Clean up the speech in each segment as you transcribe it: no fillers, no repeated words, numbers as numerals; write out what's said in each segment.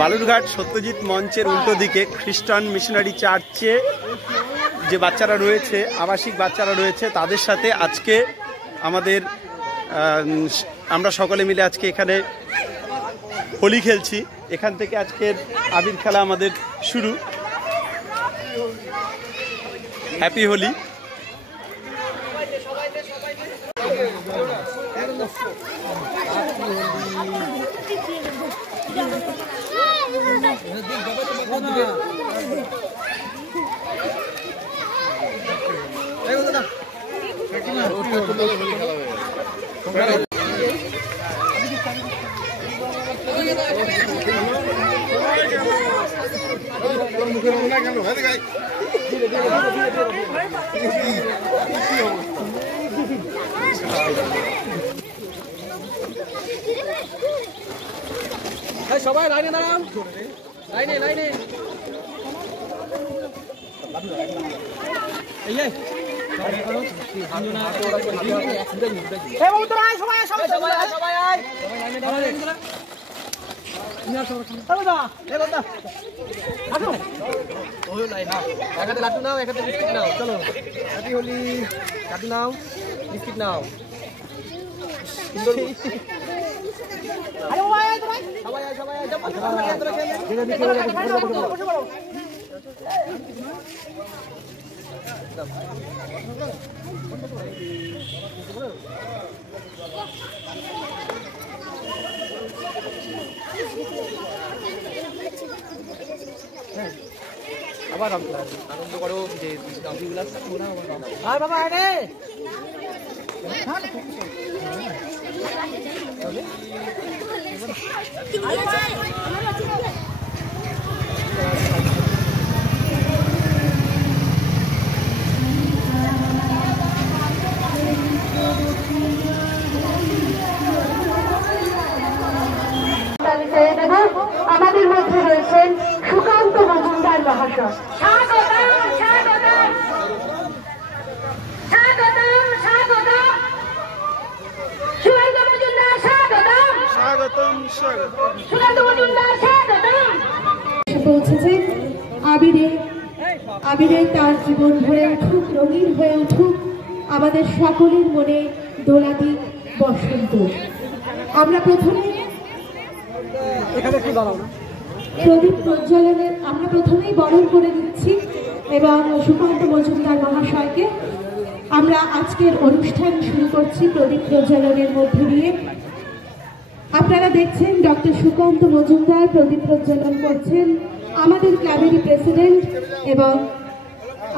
বালুরঘাট সত্যজিৎ মঞ্চের উল্টো দিকে খ্রিস্টান মিশনারি চার্চে যে বাচ্চারা রয়েছে, আবাসিক বাচ্চারা রয়েছে, তাদের সাথে আজকে আমরা সকলে মিলে আজকে এখানে হোলি খেলছি। এখান থেকে আজকের আবির খেলা আমাদের শুরু। হ্যাপি হোলি। সবাই লাইনে দাঁড়ান, লাইনে লাইনে। লাড্ডু নাও, এখানে বিস্কিট নাও। চলো হ্যাপি হোলি। লাড্ডু নাও, বিস্কিট নাও। আবার আনন্দ করো যে বাবা আরে আমাদের মধ্যে রয়েছেন সুকান্ত মজুমদার মহাশয়। পৌঁছেছেন আবিরে তার জীবন ভরে উঠুক, রঙিন হয়ে উঠুক আমাদের সকলের মনে দোলাদি বসন্ত। আমরা প্রথমেই প্রদীপ প্রজ্বলনের আমরা প্রথমেই বরণ করে দিচ্ছি এবং সুকান্ত মজুমদার মহাশয়কে আমরা আজকের অনুষ্ঠান শুরু করছি প্রদীপ প্রজ্বলনের মধ্যে দিয়ে। আপনারা দেখছেন ডক্টর সুকান্ত মজুমদার প্রদীপ প্রজ্বলন করছেন, আমাদের ক্লাবেরই প্রেসিডেন্ট এবং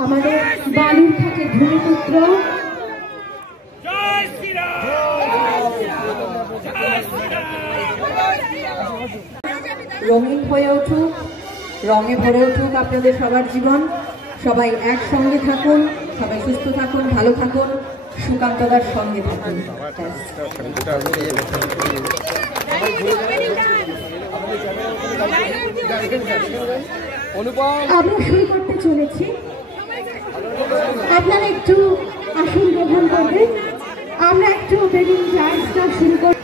আমাদের বালুরঘাটের ভূমিপুত্র। রঙিন হয়ে উঠুক, রঙে ভরে উঠুক আপনাদের সবার জীবন। সবাই একসঙ্গে থাকুন, সবাই সুস্থ থাকুন, ভালো থাকুন, সুকান্তদার সঙ্গে থাকুন। আমরা শুরু করতে চলেছি, আপনারা একটু আসন গ্রহণ করবেন। আমরা একটু বেলুন চার্জটা শুরু করব।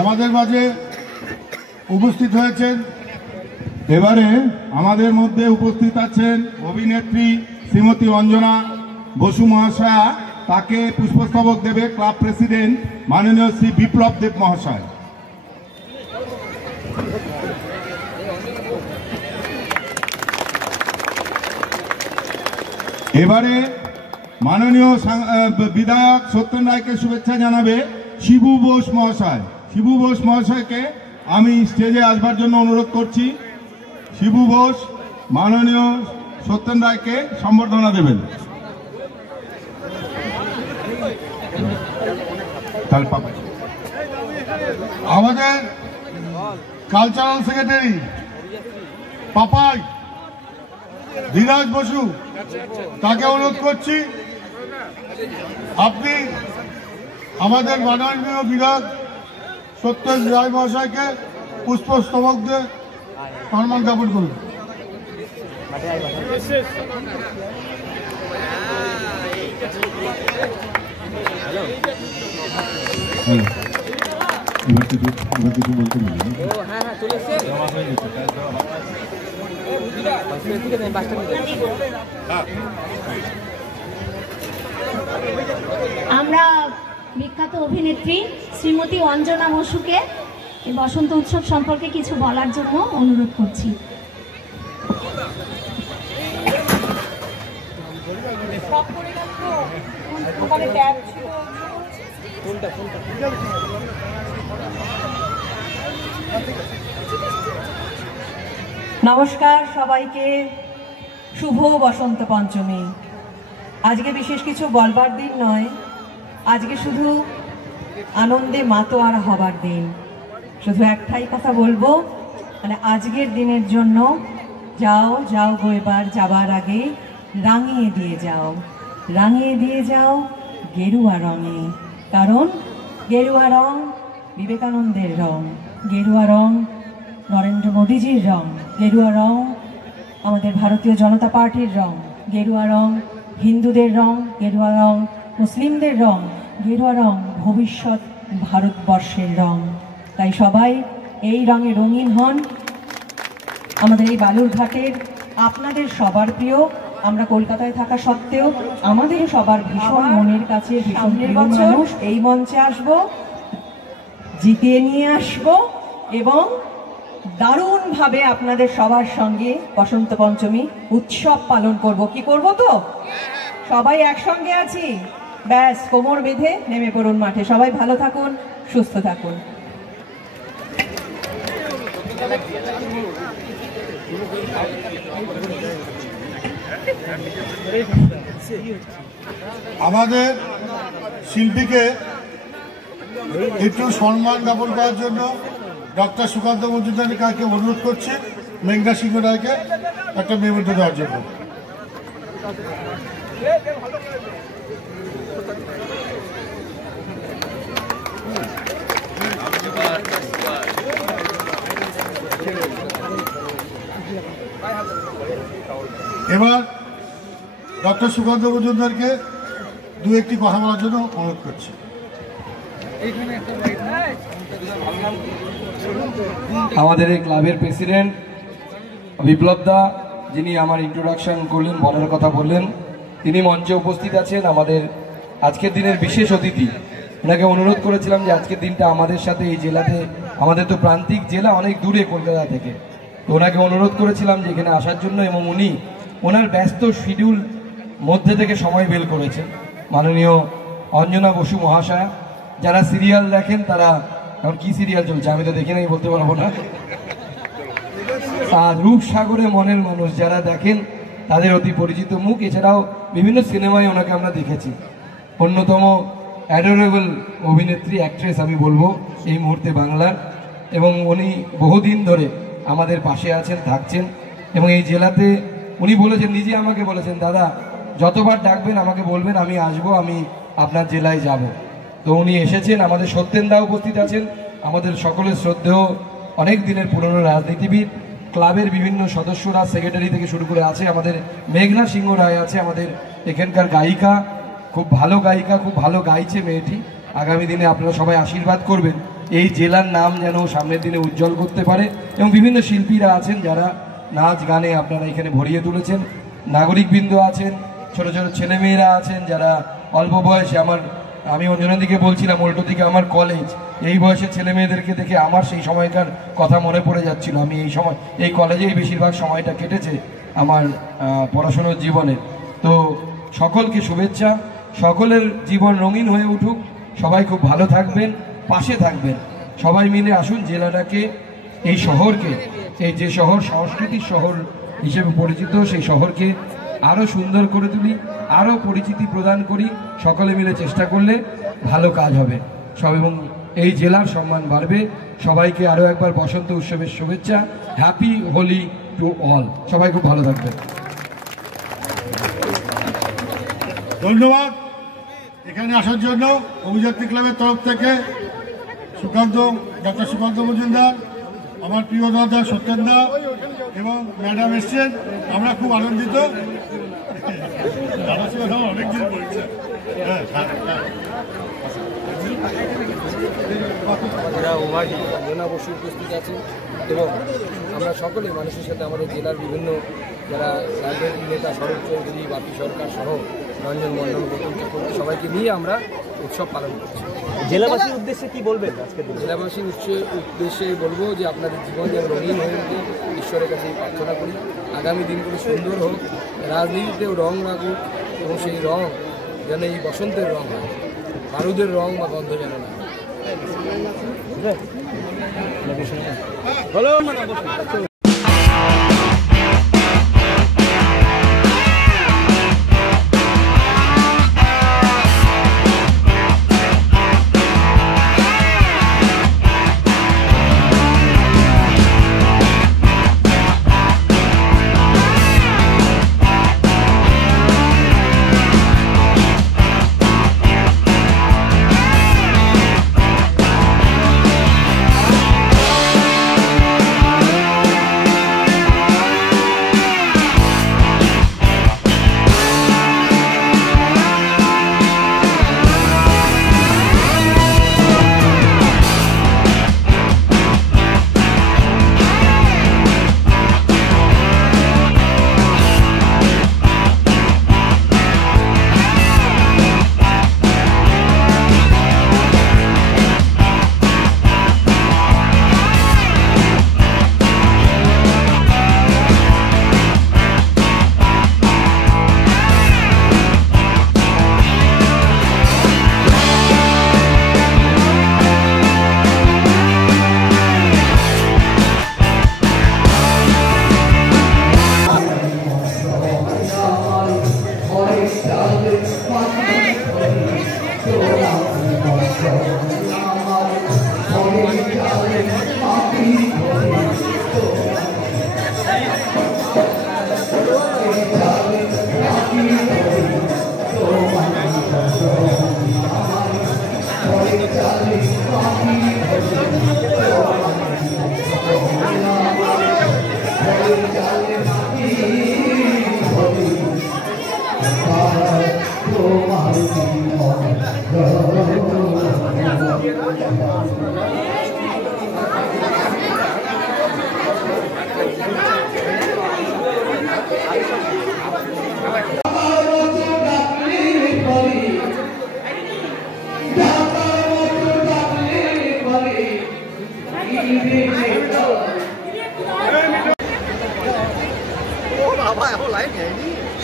আমাদের মাঝে উপস্থিত হয়েছেন, এবারে আমাদের মধ্যে উপস্থিত আছেন অভিনেত্রী শ্রীমতী অঞ্জনা বসু মহাশয়া। তাকে পুষ্পস্তবক দেবে ক্লাব প্রেসিডেন্ট মাননীয় শ্রী বিপ্লব দেব মহাশয়। এবারে মাননীয় বিধায়ক সত্যেন রায়কে শুভেচ্ছা জানাবে শিবু বোস মহাশয়। শিবু বোস মহাশয়কে আমি স্টেজে আসবার জন্য অনুরোধ করছি। শিবু বোস মাননীয় সত্যেন রায়কে সম্বর্ধনা দেবেন। আমাদের কালচারাল সেক্রেটারি পাপাই ধীরাজ বসু, তাকে অনুরোধ করছি আপনি আমাদের মাননীয় বিধায়ক সত্যেন রায় মহাশয়কে পুষ্পস্তবক দিয়ে সম্মান জ্ঞাপন করুন। হ্যালো, এবার কিছু বলতে পারি? হ্যাঁ চলে এসছে। আমরা বিখ্যাত অভিনেত্রী শ্রীমতী অঞ্জনা বসুকে এই বসন্ত উৎসব সম্পর্কে কিছু বলার জন্য অনুরোধ করছি। নমস্কার সবাইকে, শুভ বসন্ত পঞ্চমী। আজকে বিশেষ কিছু বলবার দিন নয়, আজকে শুধু আনন্দে মাতোয়ারা হবার দিন। শুধু একটাই কথা বলবো, মানে আজকের দিনের জন্য যাও যাও গো, এবার যাবার আগে রাঙিয়ে দিয়ে যাও গেরুয়া রঙে। কারণ গেরুয়া রং বিবেকানন্দের রং, গেরুয়া রং নরেন্দ্র মোদীজির রং, গেরুয়া রং আমাদের ভারতীয় জনতা পার্টির রং, গেরুয়া রং হিন্দুদের রং, গেরুয়া রং মুসলিমদের রং, গেরুয়া রং ভবিষ্যৎ ভারতবর্ষের রং। তাই সবাই এই রঙে রঙিন হন। আমাদের এই বালুরঘাটের আপনাদের সবার প্রিয়, আমরা কলকাতায় থাকা সত্ত্বেও আমাদেরও সবার ভীষণ মনের কাছে ভীষণ প্রিয় মানুষ। এই মঞ্চে আসবো, জিতিয়ে নিয়ে আসবো এবং দারুণভাবে আপনাদের সবার সঙ্গে বসন্ত পঞ্চমী উৎসব পালন করব। কি করব? তো সবাই একসঙ্গে আছি, ব্যাস কোমর বেঁধে নেমে পড়ুন মাঠে। সবাই ভালো থাকুন, সুস্থ থাকুন। আমাদের শিল্পীকে একটু সম্মান জ্ঞাপন করার জন্য ডক্টর সুকান্ত মজুমদারের কাছে অনুরোধ করছি মেঘনা সিংহ রায়কে একটা মেমোরিয়াল দেওয়ার জন্য। এবার ডক্টর সুকান্ত মজুমদারকে দু একটি কথা বলার জন্য অনুরোধ করছি। আমাদের এই ক্লাবের প্রেসিডেন্ট বিপ্লব দা, যিনি আমার ইন্ট্রোডাকশন করলেন, বলার কথা বললেন, তিনি মঞ্চে উপস্থিত আছেন। আমাদের আজকের দিনের বিশেষ অতিথি, ওনাকে অনুরোধ করেছিলাম যে আজকের দিনটা আমাদের সাথে এই জেলাতে, আমাদের তো প্রান্তিক জেলা অনেক দূরে কলকাতা থেকে, তো ওনাকে অনুরোধ করেছিলাম যে এখানে আসার জন্য, এবং উনি ওনার ব্যস্ত শিডিউল মধ্যে থেকে সময় বের করেছেন। মাননীয় অঞ্জনা বসু মহাশয়া, যারা সিরিয়াল দেখেন তারা, এখন কি সিরিয়াল চলছে আমি তো দেখে নাই, বলতে পারবো না, আর রূপসাগরে মনের মানুষ যারা দেখেন তাদের অতি পরিচিত মুখ। এছাড়াও বিভিন্ন সিনেমায় ওনাকে আমরা দেখেছি। অন্যতম অ্যাডোরেবল অভিনেত্রী, অ্যাক্ট্রেস আমি বলবো এই মুহূর্তে বাংলার, এবং উনি বহুদিন ধরে আমাদের পাশে আছেন, থাকছেন, এবং এই জেলাতে উনি বলেছেন, নিজে আমাকে বলেছেন, দাদা যতবার ডাকবেন আমাকে বলবেন, আমি আসবো, আমি আপনার জেলায় যাব। তো উনি এসেছেন। আমাদের সত্যেন দা উপস্থিত আছেন, আমাদের সকলের শ্রদ্ধেয় অনেক দিনের পুরনো রাজনীতিবিদ, ক্লাবের বিভিন্ন সদস্যরা, সেক্রেটারি থেকে শুরু করে আছে। আমাদের মেঘনা সিংহ রায় আছে, আমাদের এখানকার গায়িকা, খুব ভালো গায়িকা, খুব ভালো গাইছে মেয়েটি। আগামী দিনে আপনারা সবাই আশীর্বাদ করবেন এই জেলার নাম যেন সামনের দিনে উজ্জ্বল করতে পারে, এবং বিভিন্ন শিল্পীরা আছেন যারা নাচ গানে আপনারা এখানে ভরিয়ে তুলেছেন, নাগরিকবৃন্দ আছেন, ছোট ছোট ছেলেমেয়েরা আছেন যারা অল্প বয়সে, আমি অঞ্জনার দিকে বলছিলাম, উল্টো দিকে আমার কলেজ, এই বয়সের ছেলে মেয়েদেরকে দেখে আমার সেই সময়কার কথা মনে পড়ে যাচ্ছিল। আমি এই সময় এই কলেজেই বেশিরভাগ সময়টা কেটেছে আমার পড়াশোনার জীবনে। তো সকলকে শুভেচ্ছা, সকলের জীবন রঙিন হয়ে উঠুক, সবাই খুব ভালো থাকবেন, পাশে থাকবেন, সবাই মিলে আসুন জেলাটাকে, এই শহরকে, এই যে শহর সংস্কৃতির শহর হিসেবে পরিচিত, সেই শহরকে আরও সুন্দর করে তুলি, আরও পরিচিতি প্রদান করি। সকলে মিলে চেষ্টা করলে ভালো কাজ হবে সব, এবং এই জেলার সম্মান বাড়বে। সবাইকে আরও একবার বসন্ত উৎসবের শুভেচ্ছা। Happy Holi to all. সবাই খুব ভালো থাকবেন। ধন্যবাদ এখানে আসার জন্য অভিযাত্রী ক্লাবের তরফ থেকে ডক্টর সুকান্ত মজুমদার, আমার প্রিয় দাদা সত্যেন দা এবং ম্যাডাম এসছেন। আমরা খুব আনন্দিত। অনেকদিন এরা অঞ্জনা বসু উপস্থিত আছেন এবং আমরা সকলে মানুষের সাথে আমাদের জেলার বিভিন্ন যারা রাজনৈতিক নেতা শরৎ চৌধুরী, বাপি সরকার সহ রঞ্জন মণ্ডল, গৌতম চক্রবর্তী সবাইকে নিয়ে আমরা উৎসব পালন করছি। জেলাবাসীর উদ্দেশ্যে কি বলবেন আজকে? জেলাবাসীর উদ্দেশ্যে বলবো যে আপনাদের জীবন যেন রঙিন হয়ে ওঠে, ঈশ্বরের কাছে প্রার্থনা করি আগামী দিনগুলো সুন্দর হোক, রাজনীতিতেও রং লাগুক এবং সেই রং যেন এই বসন্তের রং হয়, বারুদের রং বা গন্ধ যেন না হয়।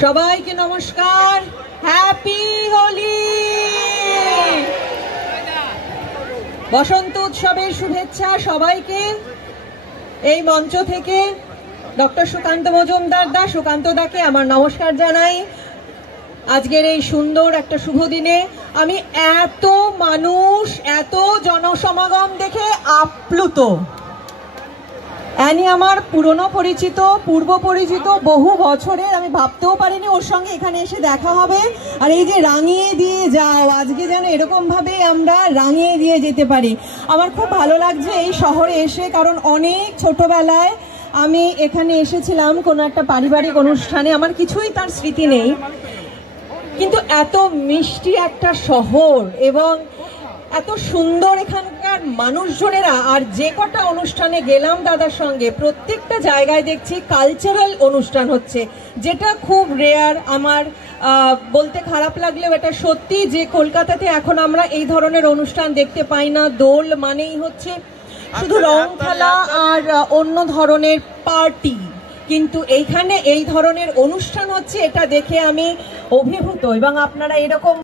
সবাইকে নমস্কার, হ্যাপি হোলি। বসন্ত উৎসবের শুভেচ্ছা সবাইকে। এই মঞ্চ থেকে ডক্টর সুকান্ত মজুমদার দা, সুকান্ত দাকে আমার নমস্কার জানাই। আজকের এই সুন্দর একটা শুভ দিনে আমি এত মানুষ, এত জনসমাগম দেখে আপ্লুত। অ্যানি আমার পুরনো পরিচিত, পূর্ব পরিচিত, বহু বছরের। আমি ভাবতেও পারিনি ওর সঙ্গে এখানে এসে দেখা হবে। আর এই যে রাঙিয়ে দিয়ে যাও, আজকে যেন এরকম ভাবে আমরা রাঙিয়ে দিয়ে যেতে পারি। আমার খুব ভালো লাগছে এই শহরে এসে, কারণ অনেক ছোটবেলায় আমি এখানে এসেছিলাম কোনো একটা পারিবারিক অনুষ্ঠানে, আমার কিছুই তার স্মৃতি নেই, কিন্তু এত মিষ্টি একটা শহর এবং এত সুন্দর এখানকার মানুষজনেরা। আর যে কটা অনুষ্ঠানে গেলাম দাদার সঙ্গে, প্রত্যেকটা জায়গায় দেখছি কালচারাল অনুষ্ঠান হচ্ছে, যেটা খুব রেয়ার। আমার বলতে খারাপ লাগলেও এটা সত্যি যে কলকাতাতে এখন আমরা এই ধরনের অনুষ্ঠান দেখতে পাই না। দোল মানেই হচ্ছে শুধু রং খেলা আর অন্য ধরনের পার্টি, কিন্তু এইখানে এই ধরনের অনুষ্ঠান হচ্ছে, এটা দেখে আমি অভিভূত। এবং আপনারা এরকম